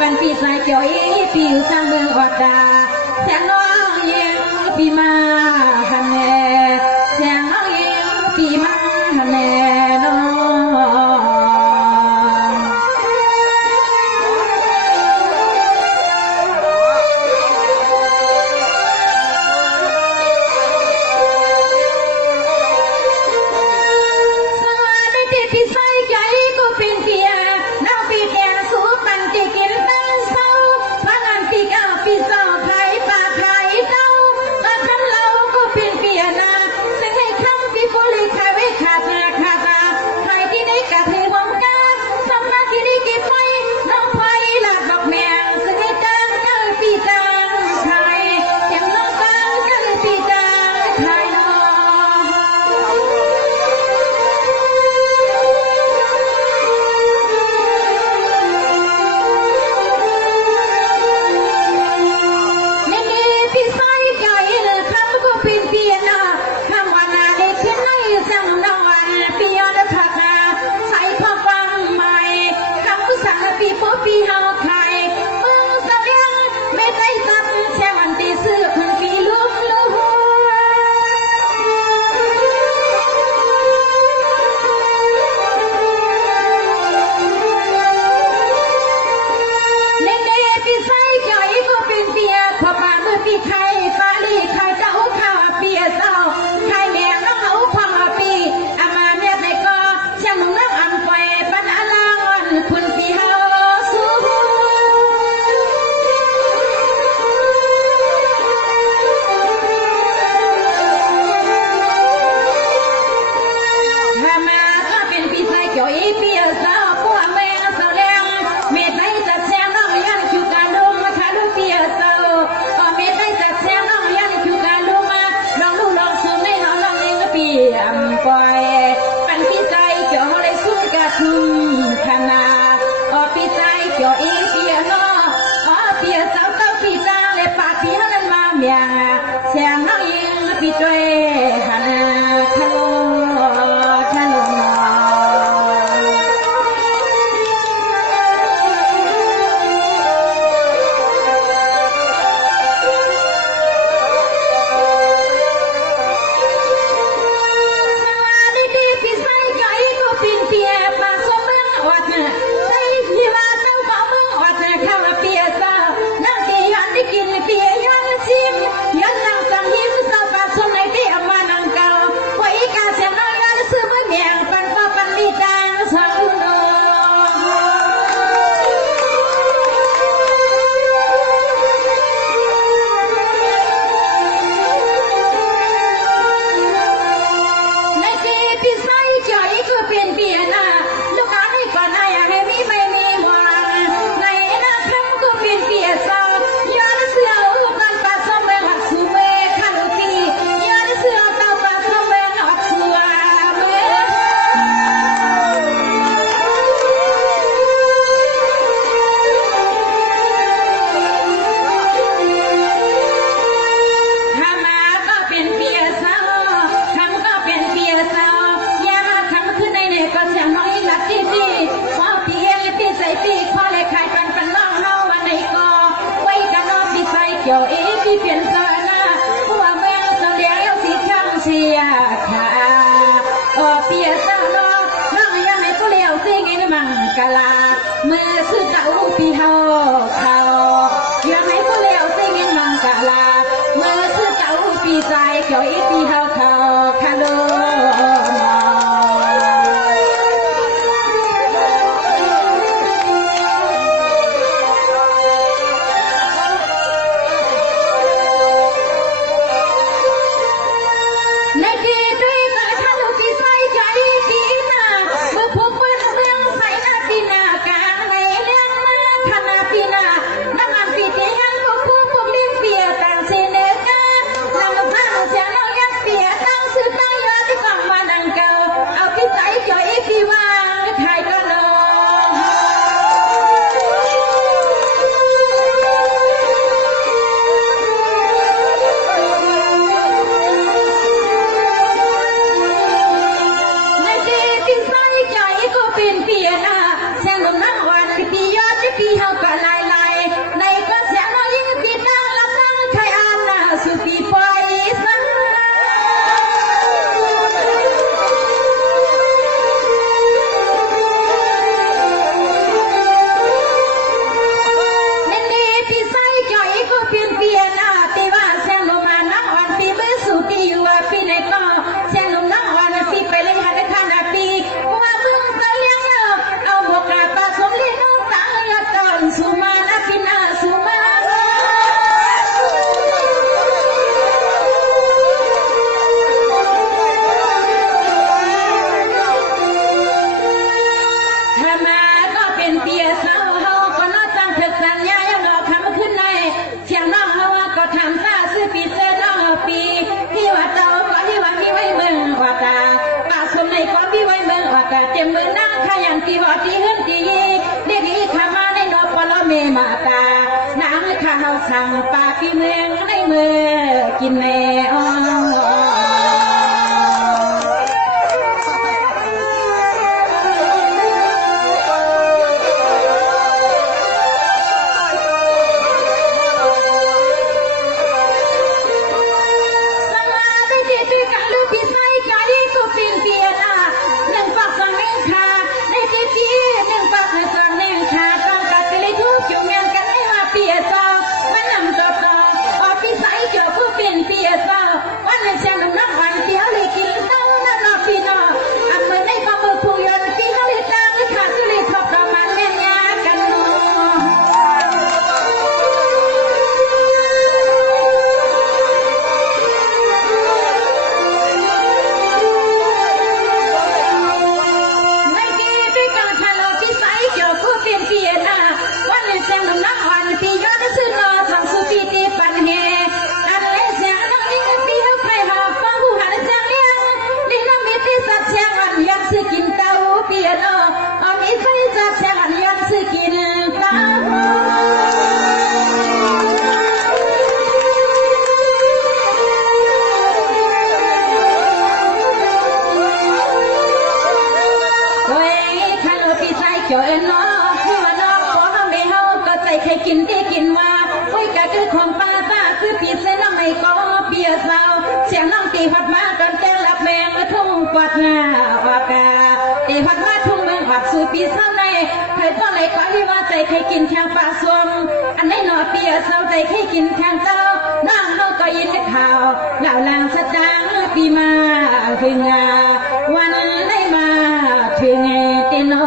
ปันปีสายเกี่ยวอีปีอยู่สร้างเมืองอดดาแสงน้องเยี่ยมปีมาฮันแน่แสงน้องเยี่ยมปีมาฮันแน่น้องเมื่อคือเต่าปีเฮาเขายังให้ผู้เลี้ยวซิ่งยังมังกะลาเมื่อคือเต่าปีใจเกี่ยวอีปีเฮาเขาคาโลเ ตีหืนตียีเรียกอีขามาในนอปลเมมาตาน้ำข้าวสั่งปากที่เมืองในเมืองกินแม่อ้อกินได้กินมาไว้กะคือของป้าป้าคือปีเส้นไม่ก็เปียเศร้าเสียงน้องตีหัดมากันแจ้งรับแมงมาทุ่งปัดงาอากาตีหัดมาทุ่งเมืองหัดสู่ปีเศร้าในใครต้องไหนก็ที่ว่าใจใครกินแข่งปลาสวมอันไหนหนอเปียเศร้าใจใครกินแข่งเจ้าน้องเขาก็ยินข่าวเหล่าลางสตางปีมาถึงวันได้มาถึงเตนอ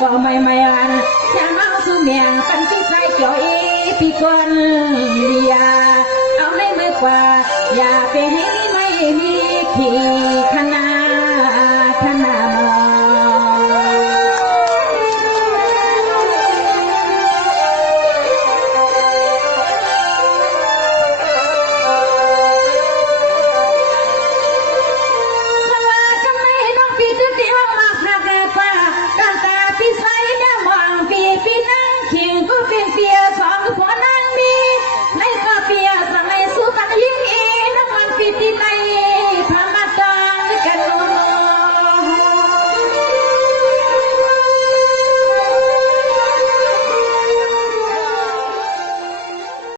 ก็ไม่อันจะเมาสู่เมียงปันที่ใส่เกี่ยวอีปีก่อนเลียเอาในมือกว่าอย่าไปให้ไม่มีขี่ขนา